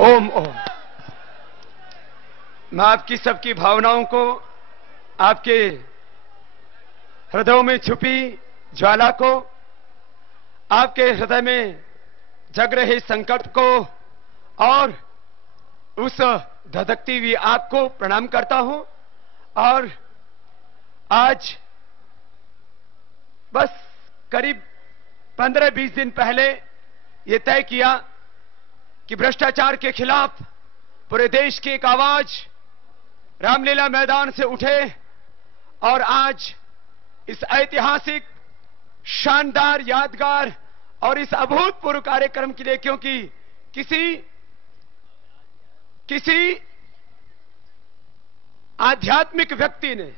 ओम ओम। मैं आपकी सबकी भावनाओं को, आपके हृदयों में छुपी ज्वाला को, आपके हृदय में जग रहे संकट को और उस धधकती हुई आग को प्रणाम करता हूं। और आज बस करीब 15-20 दिन पहले यह तय किया कि भ्रष्टाचार के खिलाफ पूरे देश की एक आवाज रामलीला मैदान से उठे। और आज इस ऐतिहासिक, शानदार, यादगार और इस अभूतपूर्व कार्यक्रम के लिए, क्योंकि किसी आध्यात्मिक व्यक्ति ने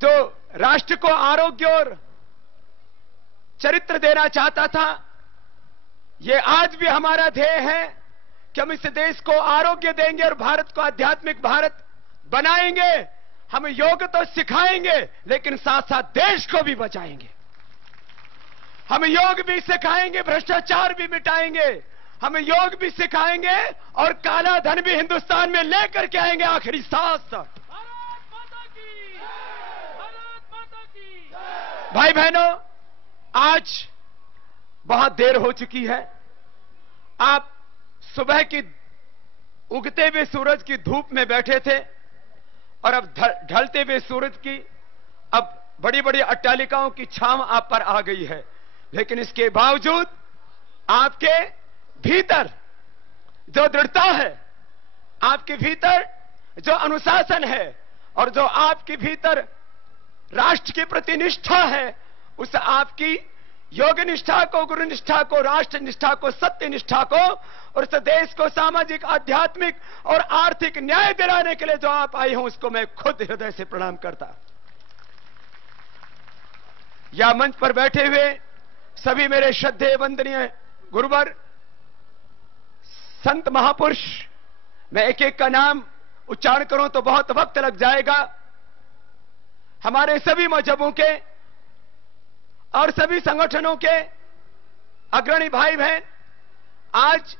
जो राष्ट्र को आरोग्य और चरित्र देना चाहता था, यह आज भी हमारा ध्येय है कि हम इस देश को आरोग्य देंगे और भारत को आध्यात्मिक भारत बनाएंगे। हम योग तो सिखाएंगे लेकिन साथ साथ देश को भी बचाएंगे। हम योग भी सिखाएंगे, भ्रष्टाचार भी मिटाएंगे। हम योग भी सिखाएंगे और काला धन भी हिंदुस्तान में लेकर के आएंगे आखिरी सांस तक। भाई बहनों, आज बहुत देर हो चुकी है। आप सुबह की उगते हुए सूरज की धूप में बैठे थे और अब ढलते हुए सूरज की अब बड़ी बड़ी अट्टालिकाओं की छांव आप पर आ गई है। लेकिन इसके बावजूद आपके भीतर जो दृढ़ता है, आपके भीतर जो अनुशासन है और जो आपके भीतर राष्ट्र के प्रति निष्ठा है, उस आपकी योग निष्ठा को, गुरु निष्ठा को, राष्ट्र निष्ठा को, सत्य निष्ठा को और इस देश को सामाजिक, आध्यात्मिक और आर्थिक न्याय दिलाने के लिए जो आप आई हो, उसको मैं खुद हृदय से प्रणाम करता। या मंच पर बैठे हुए सभी मेरे श्रद्धेय वंदनीय गुरुवर, संत महापुरुष, मैं एक एक का नाम उच्चारण करूं तो बहुत वक्त लग जाएगा। हमारे सभी मजहबों के और सभी संगठनों के अग्रणी भाई बहन, आज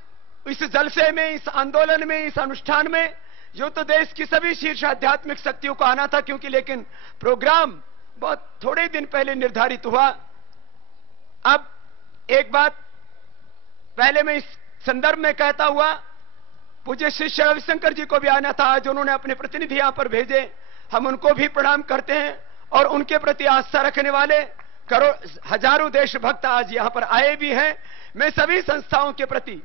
इस जलसे में, इस आंदोलन में, इस अनुष्ठान में जो तो देश की सभी शीर्ष आध्यात्मिक शक्तियों को आना था, क्योंकि लेकिन प्रोग्राम बहुत थोड़े दिन पहले निर्धारित हुआ। अब एक बात पहले मैं इस संदर्भ में कहता हुआ, पूज्य श्री रविशंकर जी को भी आना था, आज उन्होंने अपने प्रतिनिधि यहां पर भेजे, हम उनको भी प्रणाम करते हैं। और उनके प्रति आस्था रखने वाले हजारों देशभक्त आज यहां पर आए भी हैं। मैं सभी संस्थाओं के प्रति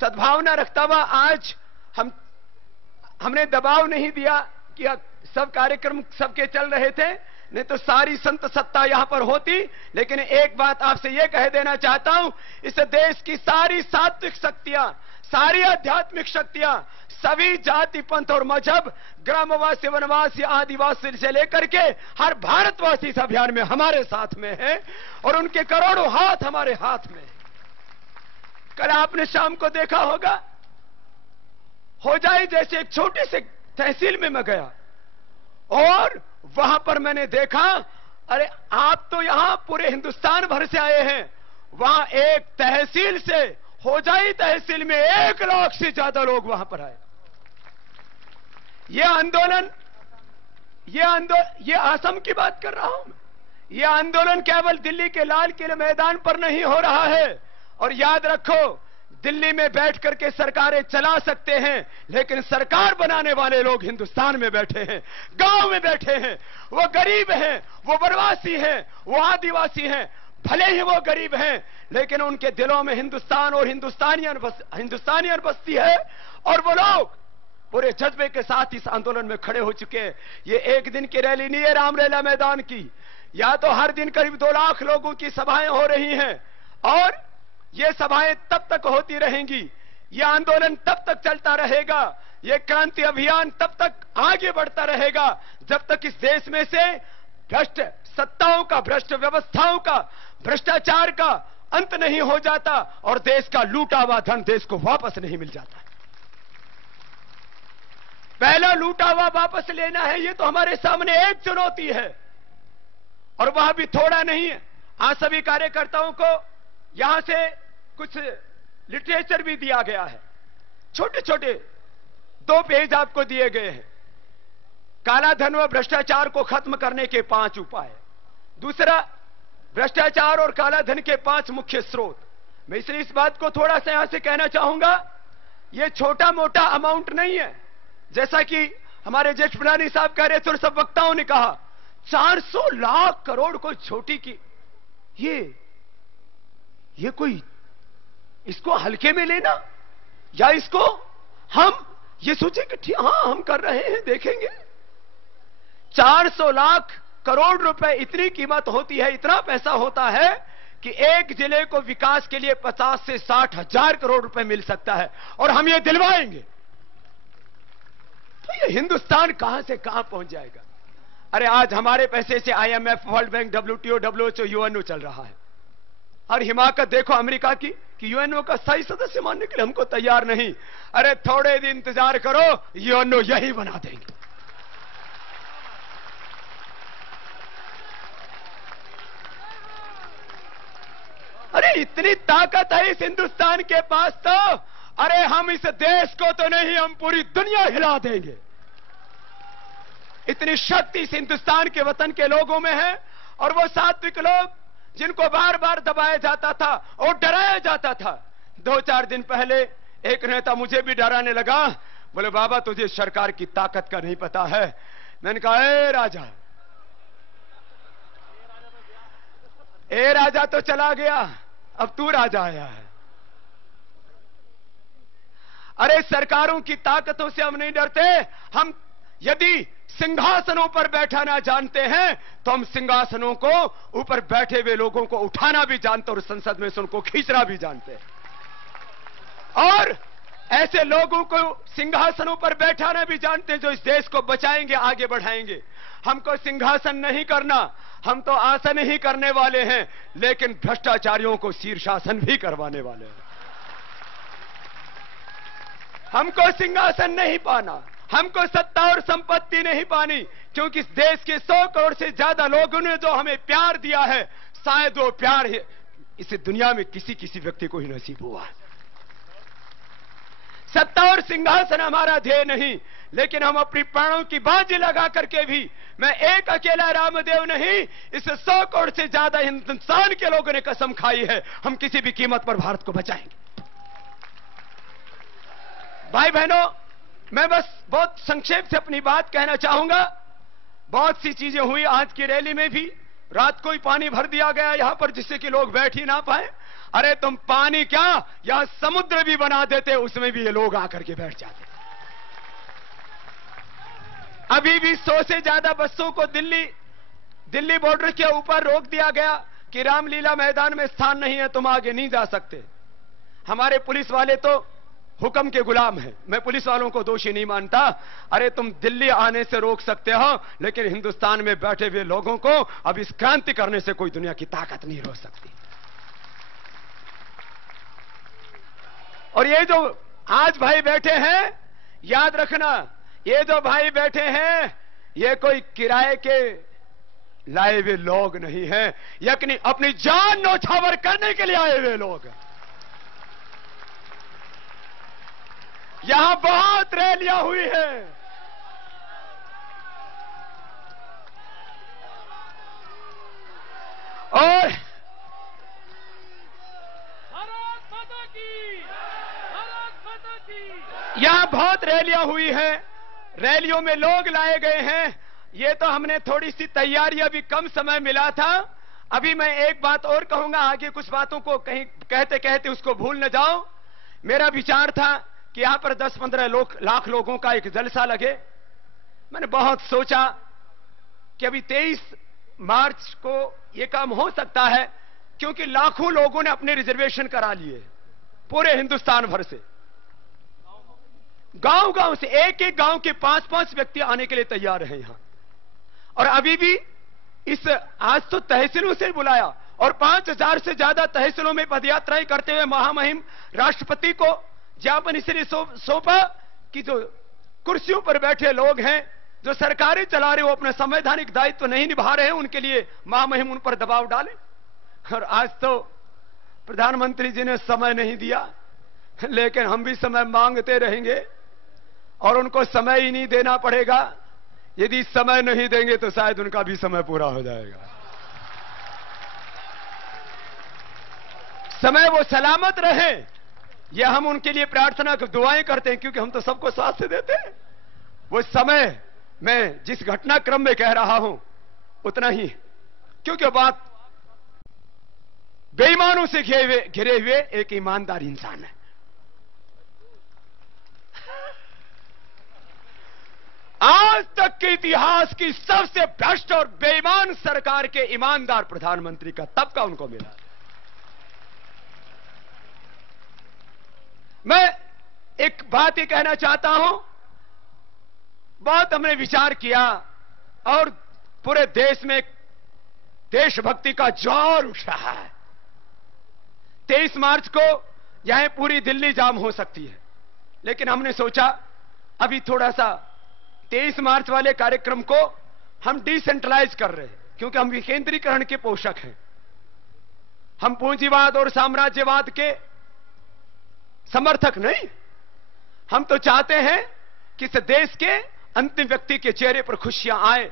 सद्भावना रखता हुआ आज हमने दबाव नहीं दिया कि सब कार्यक्रम सबके चल रहे थे, नहीं तो सारी संत सत्ता यहां पर होती। लेकिन एक बात आपसे यह कह देना चाहता हूं, इस देश की सारी सात्विक शक्तियां, सारी आध्यात्मिक शक्तियां, सभी जाति, पंथ और मजहब, ग्रामवासी, वनवासी, आदिवासी से लेकर के हर भारतवासी इस अभियान में हमारे साथ में है और उनके करोड़ों हाथ हमारे हाथ में। कल आपने शाम को देखा होगा, हो जाए जैसे एक छोटी सी तहसील में मैं गया और वहां पर मैंने देखा, अरे आप तो यहां पूरे हिंदुस्तान भर से आए हैं, वहां एक तहसील से, हो जाए तहसील में 1 लाख से ज्यादा लोग वहां पर आए। यह आंदोलन, यह असम की बात कर रहा हूं। यह आंदोलन केवल दिल्ली के लाल किले मैदान पर नहीं हो रहा है। और याद रखो, दिल्ली में बैठ करके सरकारें चला सकते हैं, लेकिन सरकार बनाने वाले लोग हिंदुस्तान में बैठे हैं, गांव में बैठे हैं। वो गरीब हैं, वो वनवासी हैं, वो आदिवासी हैं। भले ही वो गरीब हैं, लेकिन उनके दिलों में हिंदुस्तान और हिंदुस्तानियत बसती है। और वो लोग पूरे जज्बे के साथ इस आंदोलन में खड़े हो चुके हैं। ये एक दिन की रैली नहीं है रामलीला मैदान की, या तो हर दिन करीब 2 लाख लोगों की सभाएं हो रही हैं और ये सभाएं तब तक होती रहेंगी, ये आंदोलन तब तक चलता रहेगा, ये क्रांति अभियान तब तक आगे बढ़ता रहेगा जब तक इस देश में से भ्रष्ट सत्ताओं का, भ्रष्ट व्यवस्थाओं का, भ्रष्टाचार का अंत नहीं हो जाता और देश का लूटा हुआ धन देश को वापस नहीं मिल जाता। पहला लूटा हुआ वापस लेना है, ये तो हमारे सामने एक चुनौती है और वह भी थोड़ा नहीं है। आज सभी कार्यकर्ताओं को यहां से कुछ लिटरेचर भी दिया गया है। छोटे छोटे 2 पेज आपको दिए गए हैं। काला धन व भ्रष्टाचार को खत्म करने के 5 उपाय। दूसरा, भ्रष्टाचार और काला धन के 5 मुख्य स्रोत। मैं इसलिए इस बात को थोड़ा सा यहां से कहना चाहूंगा, यह छोटा मोटा अमाउंट नहीं है। जैसा कि हमारे जेठ प्रधानी साहब कह रहे थे और सब वक्ताओं ने कहा, 400 लाख करोड़ कोई छोटी की, ये कोई इसको हल्के में लेना, या इसको हम ये सोचे कि ठीक, हां हम कर रहे हैं, देखेंगे। 400 लाख करोड़ रुपए इतनी कीमत होती है, इतना पैसा होता है कि एक जिले को विकास के लिए 50 से 60 हजार करोड़ रुपए मिल सकता है, और हम ये दिलवाएंगे। तो ये हिंदुस्तान कहां से कहां पहुंच जाएगा। अरे आज हमारे पैसे से IMF, world bank, WTO, WHO, UNO चल रहा है, और हिमाकत देखो अमेरिका की कि UNO का स्थायी सदस्य मानने के लिए हमको तैयार नहीं। अरे थोड़े दिन इंतजार करो, UNO यही बना देंगे। अरे इतनी ताकत है इस हिंदुस्तान के पास, तो अरे हम इस देश को तो नहीं, हम पूरी दुनिया हिला देंगे। इतनी शक्ति इस हिंदुस्तान के वतन के लोगों में है। और वो सात्विक लोग जिनको बार बार दबाया जाता था और डराया जाता था, 2-4 दिन पहले एक नेता मुझे भी डराने लगा, बोले बाबा तुझे सरकार की ताकत का नहीं पता है। मैंने कहा ए राजा तो चला गया, अब तू राजा आया है। अरे सरकारों की ताकतों से हम नहीं डरते। हम यदि सिंहासनों पर बैठाना जानते हैं तो हम सिंहासनों को ऊपर बैठे हुए लोगों को उठाना भी जानते और संसद में से उनको खींचना भी जानते हैं, और ऐसे लोगों को सिंहासनों पर बैठाना भी जानते हैं जो इस देश को बचाएंगे, आगे बढ़ाएंगे। हमको सिंहासन नहीं करना, हम तो आसन ही करने वाले हैं, लेकिन भ्रष्टाचारियों को शीर्षासन भी करवाने वाले हैं। हमको सिंहासन नहीं पाना, हमको सत्ता और संपत्ति नहीं पानी, क्योंकि इस देश के 100 करोड़ से ज्यादा लोगों ने जो हमें प्यार दिया है, शायद वो प्यार इस दुनिया में किसी व्यक्ति को ही नसीब हुआ है। सत्ता और सिंहासन हमारा ध्येय नहीं, लेकिन हम अपनी प्राणों की बाजी लगा करके भी, मैं एक अकेला रामदेव नहीं, इस 100 करोड़ से ज्यादा हिंदुस्तान के लोगों ने कसम खाई है, हम किसी भी कीमत पर भारत को बचाएंगे। भाई बहनों, मैं बस बहुत संक्षेप से अपनी बात कहना चाहूंगा। बहुत सी चीजें हुई आज की रैली में भी। रात को ही पानी भर दिया गया यहां पर, जिससे कि लोग बैठ ही ना पाए। अरे तुम पानी क्या, यहां समुद्र भी बना देते, उसमें भी ये लोग आकर के बैठ जाते। अभी भी 100 से ज्यादा बसों को दिल्ली बॉर्डर के ऊपर रोक दिया गया कि रामलीला मैदान में स्थान नहीं है, तुम आगे नहीं जा सकते। हमारे पुलिस वाले तो हुक्म के गुलाम है। मैं पुलिस वालों को दोषी नहीं मानता। अरे तुम दिल्ली आने से रोक सकते हो, लेकिन हिंदुस्तान में बैठे हुए लोगों को अब इस क्रांति करने से कोई दुनिया की ताकत नहीं रोक सकती। और ये जो आज भाई बैठे हैं, याद रखना, ये जो भाई बैठे हैं, ये कोई किराए के लाए हुए लोग नहीं हैं, यकीन अपनी जान न्यौछावर करने के लिए आए हुए लोग। यहां बहुत रैलियां हुई हैं, और यहां बहुत रैलियां हुई हैं, रैलियों में लोग लाए गए हैं। ये तो हमने थोड़ी सी तैयारी, अभी कम समय मिला था। अभी मैं एक बात और कहूंगा, आगे कुछ बातों को कहीं कहते कहते उसको भूल न जाओ। मेरा विचार था कि यहां पर 10-15 लाख लोगों का एक जलसा लगे। मैंने बहुत सोचा कि अभी 23 मार्च को यह काम हो सकता है, क्योंकि लाखों लोगों ने अपने रिजर्वेशन करा लिए पूरे हिंदुस्तान भर से। गांव-गांव से एक-एक गांव के 5-5 व्यक्ति आने के लिए तैयार हैं यहां। और अभी भी आज तो तहसीलों से बुलाया, और 5000 से ज्यादा तहसीलों में पदयात्राएं करते हुए महामहिम राष्ट्रपति को ज्ञापन इसलिए सौंपा कि जो कुर्सियों पर बैठे लोग हैं, जो सरकारें चला रहे, वो अपना संवैधानिक दायित्व नहीं निभा रहे हैं, उनके लिए महामहिम उन पर दबाव डाले। और आज तो प्रधानमंत्री जी ने समय नहीं दिया, लेकिन हम भी समय मांगते रहेंगे और उनको समय ही नहीं देना पड़ेगा। यदि समय नहीं देंगे तो शायद उनका भी समय पूरा हो जाएगा। समय वो सलामत रहे, यह हम उनके लिए प्रार्थना दुआएं करते हैं, क्योंकि हम तो सबको स्वास्थ्य देते हैं। वो समय मैं जिस घटनाक्रम में कह रहा हूं उतना ही, क्योंकि बात बेईमानों से घिरे हुए एक ईमानदार इंसान है। आज तक के इतिहास की सबसे भ्रष्ट और बेईमान सरकार के ईमानदार प्रधानमंत्री का तबका उनको मिला। मैं एक बात ही कहना चाहता हूं, बहुत हमने विचार किया और पूरे देश में देशभक्ति का जोर उठ रहा है। 23 मार्च को यहां पूरी दिल्ली जाम हो सकती है, लेकिन हमने सोचा अभी थोड़ा सा 23 मार्च वाले कार्यक्रम को हम डिसेंट्रलाइज कर रहे हैं, क्योंकि हम विकेंद्रीकरण के पोषक हैं। हम पूंजीवाद और साम्राज्यवाद के समर्थक नहीं। हम तो चाहते हैं कि इस देश के अंतिम व्यक्ति के चेहरे पर खुशियां आए।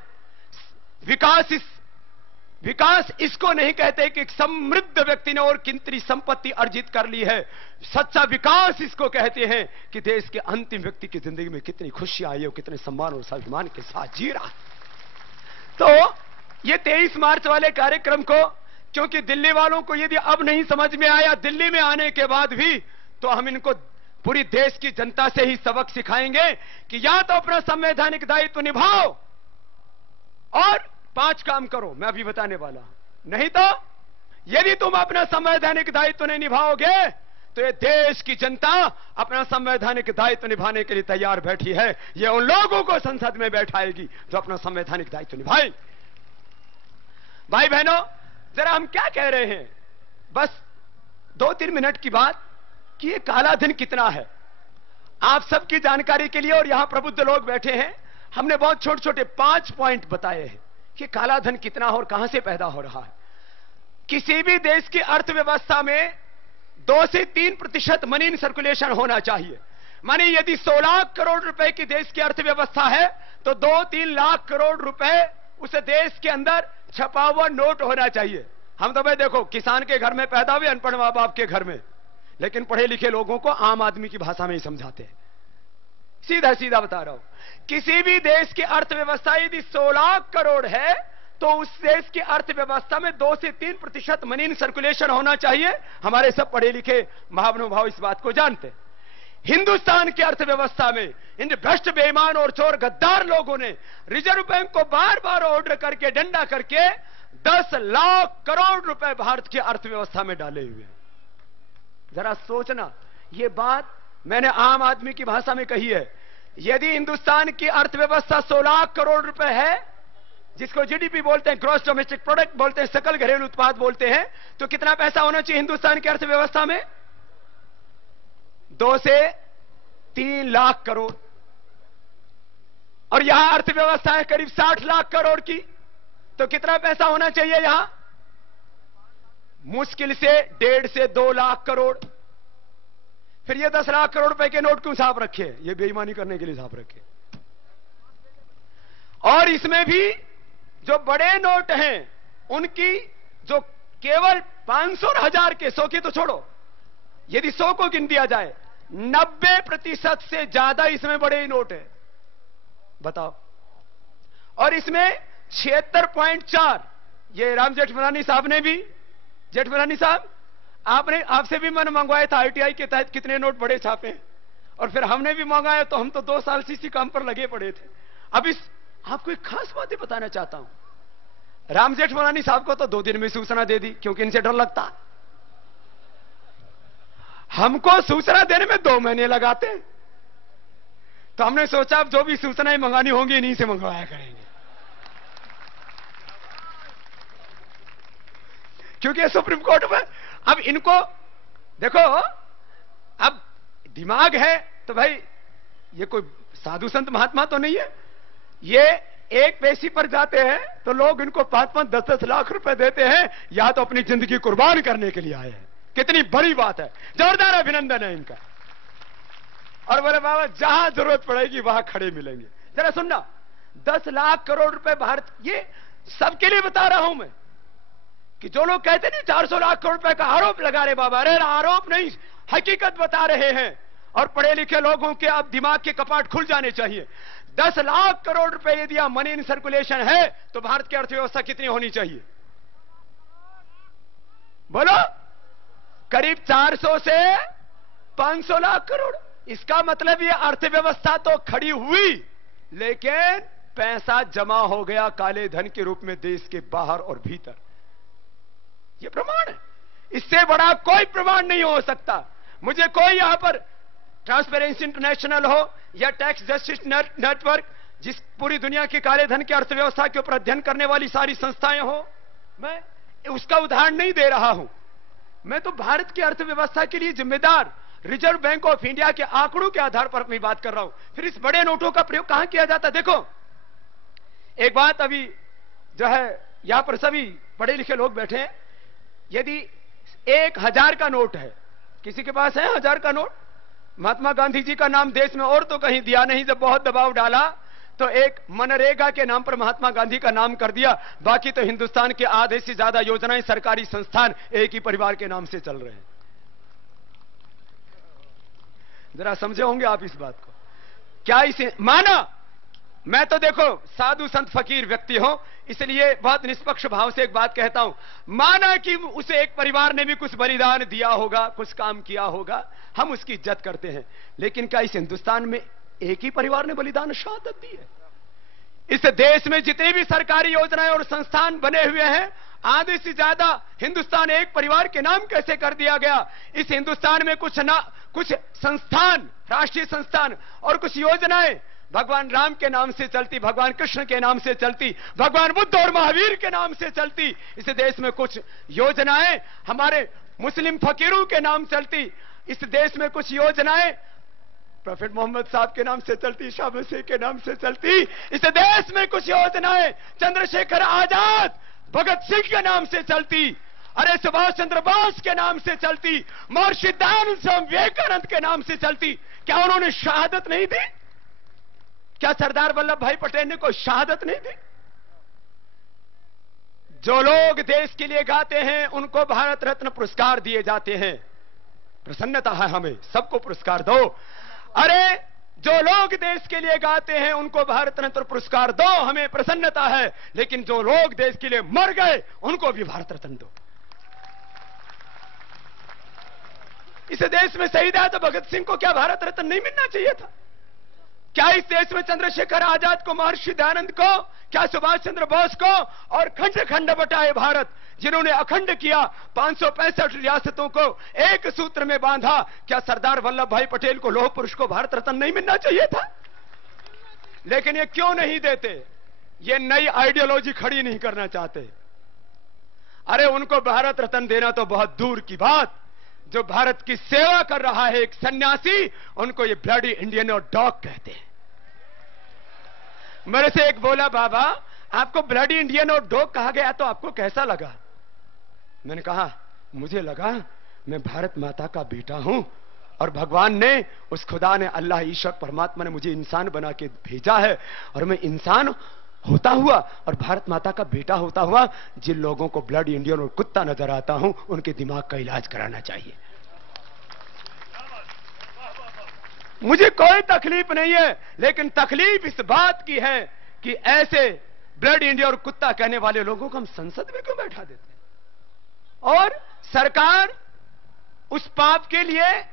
विकास इसको नहीं कहते कि एक समृद्ध व्यक्ति ने और कितनी संपत्ति अर्जित कर ली है। सच्चा विकास इसको कहते हैं कि देश के अंतिम व्यक्ति की जिंदगी में कितनी खुशियां आई है, कितने सम्मान और स्वाभिमान के साथ जी रहा है। तो ये 23 मार्च वाले कार्यक्रम को, क्योंकि दिल्ली वालों को यदि अब नहीं समझ में आया दिल्ली में आने के बाद भी, तो हम इनको पूरी देश की जनता से ही सबक सिखाएंगे कि या तो अपना संवैधानिक दायित्व निभाओ और 5 काम करो, मैं अभी बताने वाला हूं। नहीं तो यदि तुम अपना संवैधानिक दायित्व नहीं निभाओगे तो ये देश की जनता अपना संवैधानिक दायित्व निभाने के लिए तैयार बैठी है। ये उन लोगों को संसद में बैठाएगी जो अपना संवैधानिक दायित्व निभाए। भाई बहनों, जरा हम क्या कह रहे हैं, बस 2-3 मिनट की बात कि ये काला धन कितना है, आप सबकी जानकारी के लिए। और यहां प्रबुद्ध लोग बैठे हैं, हमने बहुत छोटे छोटे 5 पॉइंट बताए हैं कि काला धन कितना और कहां से पैदा हो रहा है। किसी भी देश की अर्थव्यवस्था में 2 से 3% मनी इन सर्कुलेशन होना चाहिए। माने यदि 100 लाख करोड़ रुपए की देश की अर्थव्यवस्था है तो 2-3 लाख करोड़ रुपए उस देश के अंदर छपा हुआ नोट होना चाहिए। हम तो भाई देखो, किसान के घर में पैदा हुए, अनपढ़ मां बाप के घर में, लेकिन पढ़े लिखे लोगों को आम आदमी की भाषा में ही समझाते हैं। सीधा सीधा बता रहा हूं, किसी भी देश की अर्थव्यवस्था यदि 100 लाख करोड़ है तो उस देश की अर्थव्यवस्था में 2 से 3% मनी इन सर्कुलेशन होना चाहिए। हमारे सब पढ़े लिखे महानुभाव इस बात को जानते हैं। हिंदुस्तान की अर्थव्यवस्था में इन भ्रष्ट बेईमान और चोर गद्दार लोगों ने रिजर्व बैंक को बार बार ऑर्डर करके, डंडा करके 10 लाख करोड़ रुपए भारत की अर्थव्यवस्था में डाले हुए हैं। जरा सोचना, ये बात मैंने आम आदमी की भाषा में कही है। यदि हिंदुस्तान की अर्थव्यवस्था 100 लाख करोड़ रुपए है, जिसको जीडीपी बोलते हैं, ग्रॉस डोमेस्टिक प्रोडक्ट बोलते हैं, सकल घरेलू उत्पाद बोलते हैं, तो कितना पैसा होना चाहिए हिंदुस्तान की अर्थव्यवस्था में? 2 से 3 लाख करोड़। और यहां अर्थव्यवस्था है करीब 60 लाख करोड़ की, तो कितना पैसा होना चाहिए यहां? मुश्किल से 1.5 से 2 लाख करोड़। फिर ये 10 लाख करोड़ रुपए के नोट क्यों छाप रखे? ये बेईमानी करने के लिए छाप रखे। और इसमें भी जो बड़े नोट हैं उनकी, जो केवल 500 और 1000 के, 100 के तो छोड़ो, यदि 100 को गिन दिया जाए, 90% से ज्यादा इसमें बड़े नोट है। बताओ। और इसमें 76.4, ये राम जेठमलानी साहब ने भी, जेठमलानी साहब आपसे भी मैंने मंगवाया था आईटीआई के तहत कितने नोट बड़े छापे हैं, और फिर हमने भी मंगाया, तो हम तो 2 साल से इसी काम पर लगे पड़े थे। अब आपको एक खास बात ही बताना चाहता हूं। राम जेठमलानी साहब को तो 2 दिन में सूचना दे दी, क्योंकि इनसे डर लगता। हमको सूचना देने में 2 महीने लगाते हैं। तो हमने सोचा अब जो भी सूचनाएं मंगानी होंगी इन्हीं से मंगवाया करेंगे, क्योंकि सुप्रीम कोर्ट में अब इनको देखो, अब दिमाग है तो भाई ये कोई साधु संत महात्मा तो नहीं है। ये एक पेशी पर जाते हैं तो लोग इनको 5-5, 10-10 लाख रुपए देते हैं, या तो अपनी जिंदगी कुर्बान करने के लिए आए हैं। कितनी बड़ी बात है, जोरदार अभिनंदन है इनका। और बोले बाबा जहां जरूरत पड़ेगी वहां खड़े मिलेंगे। जरा सुनना, 10 लाख करोड़ रुपए भारत, ये सबके लिए बता रहा हूं मैं कि जो लोग कहते नहीं 400 लाख करोड़ रुपए का आरोप लगा रहे बाबा, अरे आरोप नहीं, हकीकत बता रहे हैं। और पढ़े लिखे लोगों के अब दिमाग के कपाट खुल जाने चाहिए। 10 लाख करोड़ रुपए यदि मनी इन सर्कुलेशन है तो भारत की अर्थव्यवस्था कितनी होनी चाहिए? बोलो, करीब 400 से 500 लाख करोड़। इसका मतलब ये अर्थव्यवस्था तो खड़ी हुई, लेकिन पैसा जमा हो गया काले धन के रूप में देश के बाहर और भीतर। ये प्रमाण है, इससे बड़ा कोई प्रमाण नहीं हो सकता। मुझे कोई यहां पर ट्रांसपेरेंसी इंटरनेशनल हो या टैक्स जस्टिस नेटवर्क, जिस पूरी दुनिया की काले धन की अर्थव्यवस्था के ऊपर अध्ययन करने वाली सारी संस्थाएं हो, मैं उसका उदाहरण नहीं दे रहा हूं। मैं तो भारत की अर्थव्यवस्था के लिए जिम्मेदार रिजर्व बैंक ऑफ इंडिया के आंकड़ों के आधार पर अपनी बात कर रहा हूं। फिर इस बड़े नोटों का प्रयोग कहां किया जाता? देखो, एक बात अभी जो है यहां पर सभी पढ़े लिखे लोग बैठे हैं, यदि 1000 का नोट है, किसी के पास है 1000 का नोट? महात्मा गांधी जी का नाम देश में और तो कहीं दिया नहीं, जब बहुत दबाव डाला तो एक मनरेगा के नाम पर महात्मा गांधी का नाम कर दिया। बाकी तो हिंदुस्तान के आधे से ज्यादा योजनाएं, सरकारी संस्थान एक ही परिवार के नाम से चल रहे हैं। जरा समझे होंगे आप इस बात को। क्या इसे माना? मैं तो देखो साधु संत फकीर व्यक्ति हूं, इसलिए बहुत निष्पक्ष भाव से एक बात कहता हूं। माना कि उसे एक परिवार ने भी कुछ बलिदान दिया होगा, कुछ काम किया होगा, हम उसकी इज्जत करते हैं। लेकिन क्या इस हिंदुस्तान में एक ही परिवार ने बलिदान शहादत दी है? इस देश में जितनी भी सरकारी योजनाएं और संस्थान बने हुए हैं, आधे से ज्यादा हिंदुस्तान एक परिवार के नाम कैसे कर दिया गया? इस हिंदुस्तान में कुछ संस्थान, राष्ट्रीय संस्थान और कुछ योजनाएं भगवान राम के नाम से चलती, भगवान कृष्ण के नाम से चलती, भगवान बुद्ध और महावीर के नाम से चलती। इस देश में कुछ योजनाएं हमारे मुस्लिम फकीरों के नाम चलती। इस देश में कुछ योजनाएं प्रोफेट मोहम्मद साहब के नाम से चलती, शाह मसीह के नाम से चलती। इस देश में कुछ योजनाएं चंद्रशेखर आजाद, भगत सिंह के नाम से चलती, अरे सुभाष चंद्र बोस के नाम से चलती, महर्षि दयानंद स्वामी विवेकानंद के नाम से चलती। क्या उन्होंने शहादत नहीं दी? क्या सरदार वल्लभ भाई पटेल ने कोई शहादत नहीं दी? जो लोग देश के लिए गाते हैं उनको भारत रत्न पुरस्कार दिए जाते हैं। प्रसन्नता है हमें, सबको पुरस्कार दो। अरे जो लोग देश के लिए गाते हैं उनको भारत रत्न पुरस्कार दो, हमें प्रसन्नता है। लेकिन जो लोग देश के लिए मर गए उनको भी भारत रत्न दो। इस देश में शहीद है तो भगत सिंह को क्या भारत रत्न नहीं मिलना चाहिए था? क्या इस देश में चंद्रशेखर आजाद को, महर्षि दयानंद को, क्या सुभाष चंद्र बोस को और खंड खंड बटाए भारत जिन्होंने अखंड किया, 565 रियासतों को एक सूत्र में बांधा, क्या सरदार वल्लभ भाई पटेल को, लौह पुरुष को भारत रत्न नहीं मिलना चाहिए था? लेकिन ये क्यों नहीं देते? ये नई आइडियोलॉजी खड़ी नहीं करना चाहते। अरे उनको भारत रत्न देना तो बहुत दूर की बात, जो भारत की सेवा कर रहा है एक सन्यासी, उनको ये ब्लडी इंडियन और डॉग कहते हैं। मेरे से एक बोला, बाबा आपको ब्लडी इंडियन और डॉग कहा गया तो आपको कैसा लगा? मैंने कहा मुझे लगा मैं भारत माता का बेटा हूं और भगवान ने, उस खुदा ने, अल्लाह ईश्वर परमात्मा ने मुझे इंसान बना के भेजा है और मैं इंसान होता हुआ और भारत माता का बेटा होता हुआ जिन लोगों को ब्लड इंडियन और कुत्ता नजर आता हूं उनके दिमाग का इलाज कराना चाहिए। मुझे कोई तकलीफ नहीं है, लेकिन तकलीफ इस बात की है कि ऐसे ब्लड इंडियन और कुत्ता कहने वाले लोगों को हम संसद में क्यों बैठा देते हैं? और सरकार उस पाप के लिए,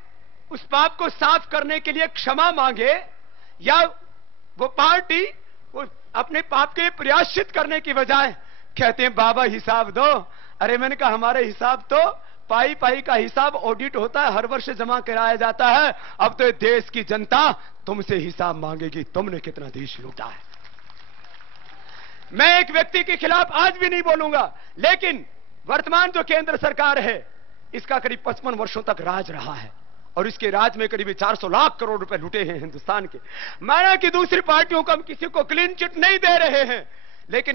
उस पाप को साफ करने के लिए क्षमा मांगे, या वो पार्टी वो अपने पाप के लिए प्रायश्चित करने की बजाय कहते हैं बाबा हिसाब दो। अरे मैंने कहा हमारे हिसाब तो पाई पाई का हिसाब ऑडिट होता है, हर वर्ष जमा कराया जाता है। अब तो देश की जनता तुमसे हिसाब मांगेगी, तुमने कितना देश लूटा है। मैं एक व्यक्ति के खिलाफ आज भी नहीं बोलूंगा, लेकिन वर्तमान जो केंद्र सरकार है इसका करीब 55 वर्षों तक राज रहा है और इसके राज में करीब 400 लाख करोड़ रुपए लुटे हैं हिंदुस्तान के। माना कि दूसरी पार्टियों को हम किसी को क्लीन चिट नहीं दे रहे हैं, लेकिन